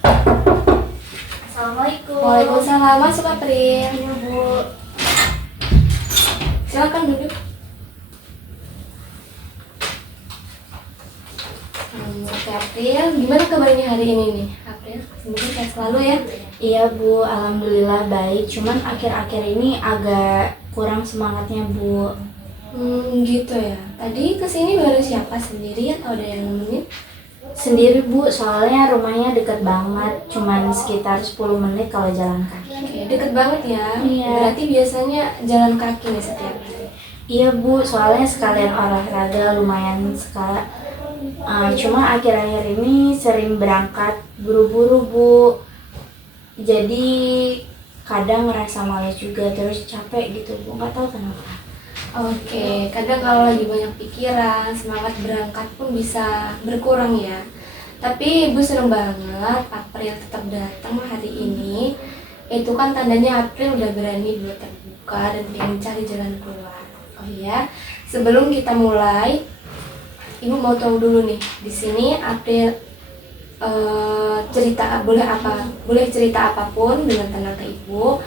Assalamualaikum. Waalaikumsalam, masuk April. Iya Bu. Silakan duduk. Oke April, gimana kabarnya hari ini nih? April, semoga sehat selalu ya. Iya Bu, alhamdulillah baik. Cuman akhir-akhir ini agak kurang semangatnya Bu. Gitu ya. Tadi kesini baru siapa, sendiri atau ada yang nemenin? Sendiri Bu, soalnya rumahnya deket banget. Cuman sekitar 10 menit kalau jalan kaki. Oke, deket banget ya. Iya. Berarti biasanya jalan kaki nih setiap hari. Iya Bu, soalnya sekalian olahraga lumayan sekali. Cuma akhir-akhir ini sering berangkat buru-buru Bu. Jadi kadang ngerasa malas juga, terus capek gitu Bu, nggak tahu kenapa. Oke, kadang kalau lagi banyak pikiran, semangat berangkat pun bisa berkurang ya. Tapi Ibu seneng banget April tetap datang hari ini. Itu kan tandanya April udah berani buat terbuka dan pengen cari jalan keluar. Oh iya, sebelum kita mulai, Ibu mau tahu dulu nih, di sini April cerita boleh cerita apapun dengan tenang ke Ibu.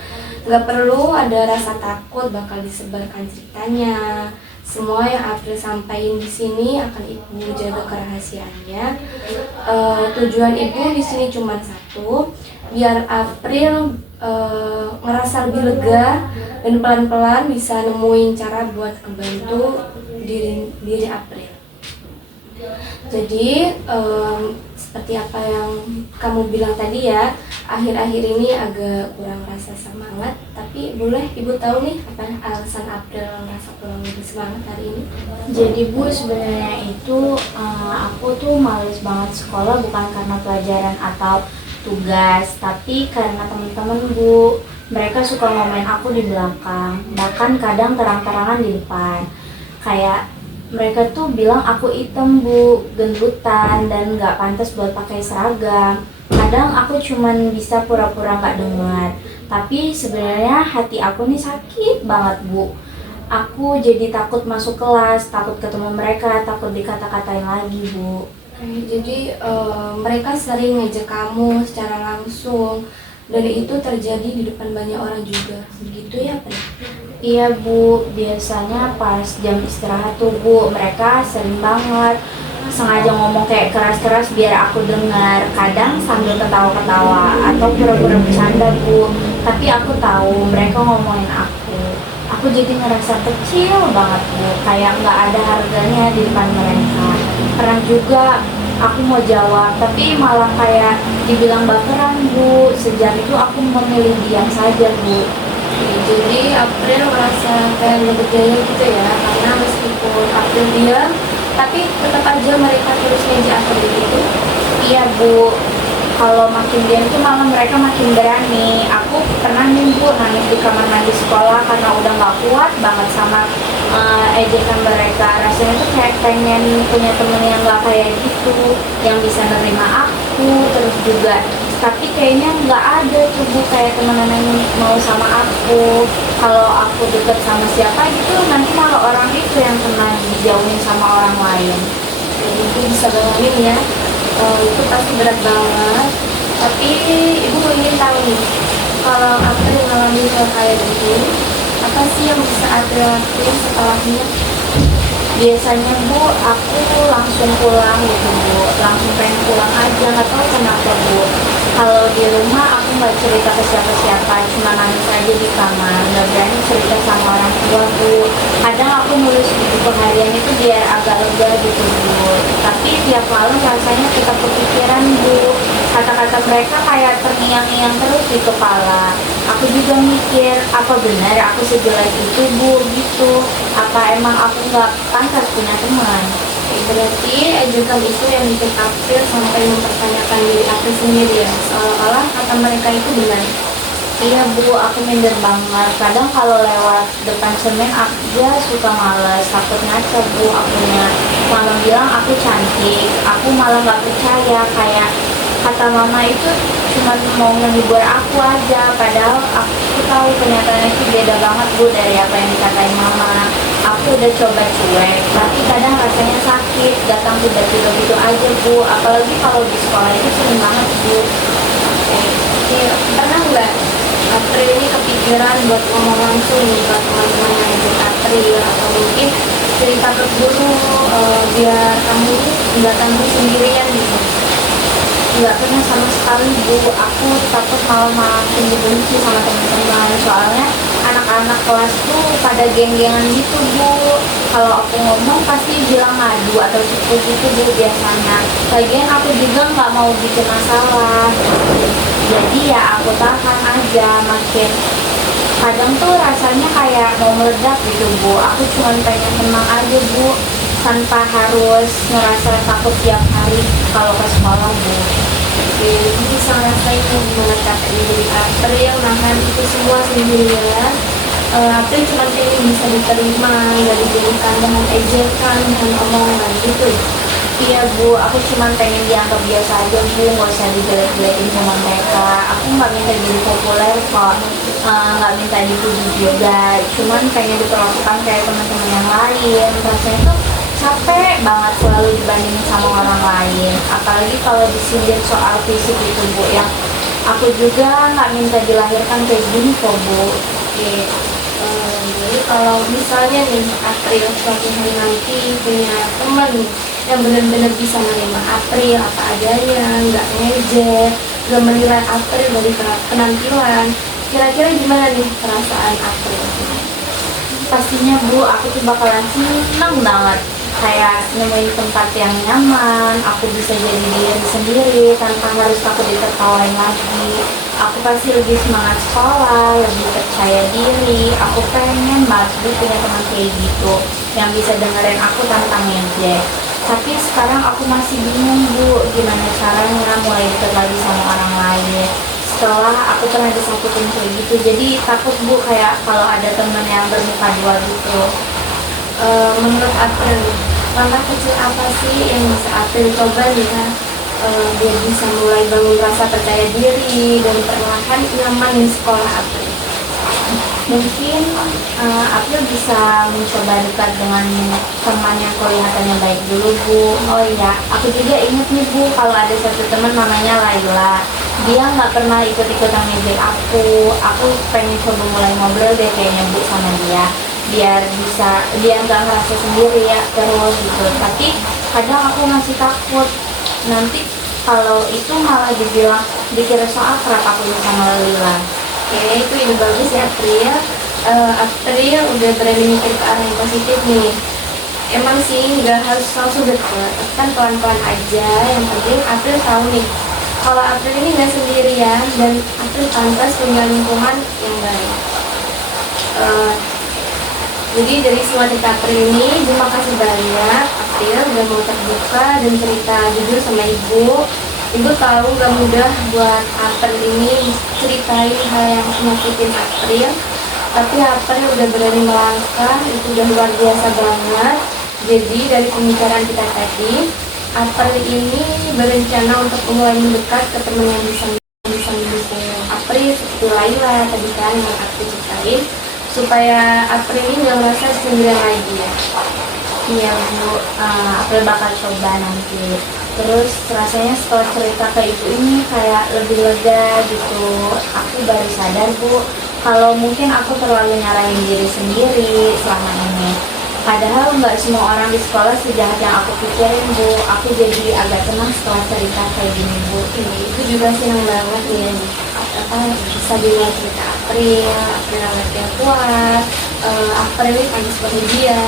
Nggak perlu ada rasa takut bakal disebarkan ceritanya. Semua yang April sampaikan di sini akan Ibu jaga kerahasiaannya. Tujuan Ibu di sini cuma satu, biar April ngerasa lebih lega dan pelan-pelan bisa nemuin cara buat ngebantu diri April. Jadi seperti apa yang kamu bilang tadi ya, akhir-akhir ini agak kurang rasa semangat. Tapi boleh Ibu tahu nih apa alasan April merasa kurang lebih semangat hari ini? Jadi Bu, sebenarnya itu aku tuh males banget sekolah bukan karena pelajaran atau tugas, tapi karena teman-teman Bu. Mereka suka ngomen aku di belakang, bahkan kadang terang-terangan di depan. Kayak mereka tuh bilang aku hitam Bu, gendutan, dan gak pantas buat pakai seragam. Kadang aku cuman bisa pura-pura gak dengar, tapi sebenarnya hati aku nih sakit banget Bu. Aku jadi takut masuk kelas, takut ketemu mereka, takut dikata-katain lagi Bu. Jadi mereka sering ngejek kamu secara langsung dan itu terjadi di depan banyak orang juga, begitu ya Pak? Iya Bu, biasanya pas jam istirahat tuh Bu, mereka sering banget sengaja ngomong kayak keras-keras biar aku dengar. Kadang sambil ketawa-ketawa atau pura-pura bercanda Bu. Tapi aku tahu mereka ngomongin aku. Aku jadi ngerasa kecil banget Bu, kayak nggak ada harganya di depan mereka. Pernah juga aku mau jawab, tapi malah kayak dibilang baperan Bu. Sejak itu aku memilih diam saja Bu. Jadi April merasa kayak nggak berdaya gitu ya, karena meskipun April diam, tapi tetap aja mereka terus ngejek April gitu. Iya Bu, kalau makin diam tuh malah mereka makin berani. Aku pernah nih Bu nangis di kamar mandi sekolah karena udah nggak kuat banget sama ejekan mereka. Rasanya tuh kayak pengen punya temen yang nggak kayak gitu, yang bisa nerima aku, terus juga tapi kayaknya nggak ada tuh Bu kayak temenan yang mau sama aku. Kalau aku deket sama siapa gitu, nanti malah orang itu yang kena dijauhin sama orang lain. Jadi itu bisa bayangin ya, itu pasti berat banget. Tapi Ibu ingin tahu nih, kalau April ngalamin hal kayak gitu, apa sih yang bisa April lakuin setelahnya? Biasanya Bu, aku langsung pulang gitu Bu, langsung pengen pulang aja, nggak tahu kenapa Bu. Kalau di rumah aku nggak cerita ke siapa-siapa, cuma nangis aja di kamar, nggak berani cerita sama orang tua Bu. Kadang aku nulis buku harian itu biar agak lega gitu Bu. Tapi tiap malam rasanya tetap kepikiran Bu. Kata-kata mereka kayak terngiang-ngiang terus di kepala. Aku juga mikir, apa benar aku sejelek itu Bu gitu? Apa emang aku nggak pantas punya teman? Berarti ejekan itu yang bikin April sampai mempertanyakan diri April sendiri ya, seolah-olah kata mereka itu benar. Iya Bu, aku minder banget. Kadang kalau lewat depan semen aja suka males, takut ngaca Bu akunya. Mama bilang aku cantik, aku malah nggak percaya. Kayak kata mama itu cuma mau menghibur aku aja, padahal aku tahu kenyataannya itu beda banget Bu dari apa yang dikatain mama. Aku udah coba cuek, tapi kadang rasanya sakit, datang tiba-tiba gitu aja Bu. Apalagi kalau di sekolah itu sering banget Bu. Oke, pernah nggak April ini kepikiran buat ngomong langsung nih buat teman-teman yang ngajak April, atau mungkin cerita ke guru biar kamu nggak tanggung sendirian gitu? Nggak pernah sama sekali Bu, aku takut malah dibenci sama teman-teman. Soalnya anak-anak kelas tuh pada geng-gengan gitu Bu. Kalau aku ngomong pasti bilang ngadu atau cukup gitu Bu biasanya. Lagian aku juga nggak mau bikin masalah. Jadi ya aku tahan aja, makin kadang tuh rasanya kayak mau meledak gitu Bu. Aku cuma pengen tenang aja Bu, tanpa harus ngerasa takut tiap hari kalau ke sekolah Bu. Oke, aku bisa ngerasain nih gimana capeknya jadi April nahan itu semua sendirian. April cuma pengen bisa diterima, nggak dijadikan bahan ejekan, bahan omongan gitu. Iya Bu, aku cuma pengen dianggap biasa aja Bu, nggak usah dijelek-jelekin sama mereka. Aku nggak minta jadi populer kok, nggak minta dipuji juga. Cuman pengen diperlakukan kayak teman-teman yang lain. Rasanya tuh capek banget selalu dibandingin sama orang lain. Apalagi kalau disindir soal fisik itu Bu, yang aku juga nggak minta dilahirkan kayak gini kok Bu. Oke, jadi kalau misalnya nih April suatu hari nanti punya teman yang benar-benar bisa menerima April apa adanya, nggak ngejek, nggak menilai April dari penampilan, kira-kira gimana nih perasaan April? Pastinya Bu, aku tuh bakalan seneng banget. Kayak nemuin tempat yang nyaman, aku bisa jadi diri sendiri tanpa harus takut ditertawain lagi. Aku pasti lebih semangat sekolah, lebih percaya diri. Aku pengen banget Bu punya teman kayak gitu, yang bisa dengerin aku tanpa ngejek. Tapi sekarang aku masih bingung Bu, gimana caranya mulai deket lagi sama orang lain. Setelah aku pernah disakitin kayak gitu, jadi takut Bu kayak kalau ada temen yang bermuka dua gitu. Menurut April, langkah kecil apa sih yang bisa April coba nih ya, biar bisa mulai bangun rasa percaya diri dan perlahan nyaman di sekolah April? Mungkin April bisa mencoba dekat dengan teman yang kelihatannya baik dulu Bu. Oh iya, aku juga ingat nih Bu, kalau ada satu teman namanya Laila. Dia nggak pernah ikut-ikutan ngejek aku. Aku pengen coba mulai ngobrol deh kayaknya Bu sama dia, biar dia nggak ngerasa sendiri ya terus gitu. Tapi kadang aku masih takut nanti kalau itu malah dikira so akrab aku sama Laila. Oke, itu ide bagus ya April. April udah berani mikir ke arah yang positif nih. Emang sih nggak harus langsung deket, kan pelan-pelan aja. Yang penting April tahu nih kalau April ini nggak sendirian dan April pantas punya lingkungan yang baik. Jadi dari semua cerita April ini, terima kasih banyak April udah mau terbuka dan cerita jujur sama ibu. Ibu tahu gak mudah buat April ini ceritain hal yang nyakitin April, tapi April udah berani melangkah, itu udah luar biasa banget. Jadi dari pembicaraan kita tadi, April ini berencana untuk mulai mendekat ke teman yang bisa mendukung April seperti Laila tadi kan yang aku ceritain, supaya April ini nggak merasa sendirian lagi ya. Iya Bu, April bakal coba nanti. Terus rasanya setelah cerita ke ibu ini kayak lebih lega gitu. Aku baru sadar Bu, kalau mungkin aku terlalu nyalahin diri sendiri selama ini. Padahal nggak semua orang di sekolah sejahat yang aku pikirin Bu. Aku jadi agak tenang setelah cerita kayak gini Bu. Itu juga senang banget nih bisa dengar cerita April anak yang kuat. April ini pantas bahagia.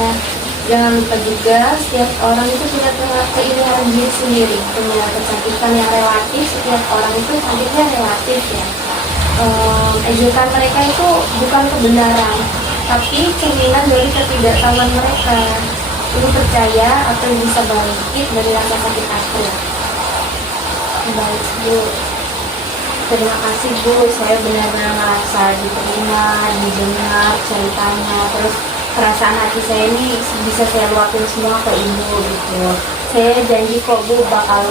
Jangan lupa juga setiap orang itu punya keindahan diri sendiri, punya kecantikan yang relatif. Setiap orang itu cantiknya relatif ya. Ejekan mereka itu bukan kebenaran, tapi cerminan dari ketidaktahuan mereka. Ibu percaya atau bisa bangkit dari rasa sakit April. Baik Bu, terima kasih Bu. Saya benar-benar merasa diterima, didengar ceritanya. Terus perasaan hati saya ini bisa saya luapin semua ke ibu gitu. Saya janji kok Bu bakal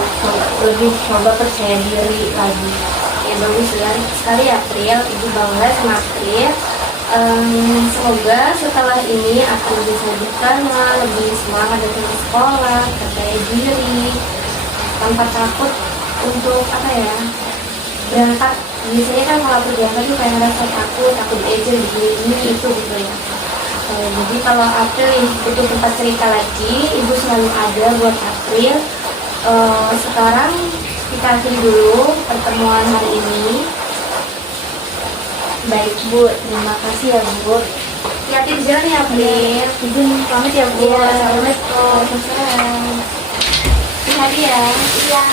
lebih coba percaya diri lagi. Ya bagus sekali April, ibu bangga sama April. Semoga setelah ini April bisa lebih tenang, lebih semangat datang ke sekolah, percaya diri, tanpa takut untuk berangkat biasanya kan kalau aku berangkat tuh kayak rasa takut diajar begini itu gitu ya. Jadi kalau April butuh tempat cerita lagi, ibu selalu ada buat April. Sekarang kita akhiri dulu pertemuan hari ini. Baik Bu, terima kasih ya Bu. Hati-hati di jalan ya April. Izin pamit ya Bu. Iya, Assalamualaikum. Waalaikumsalam. Hati-hati ya. Iya.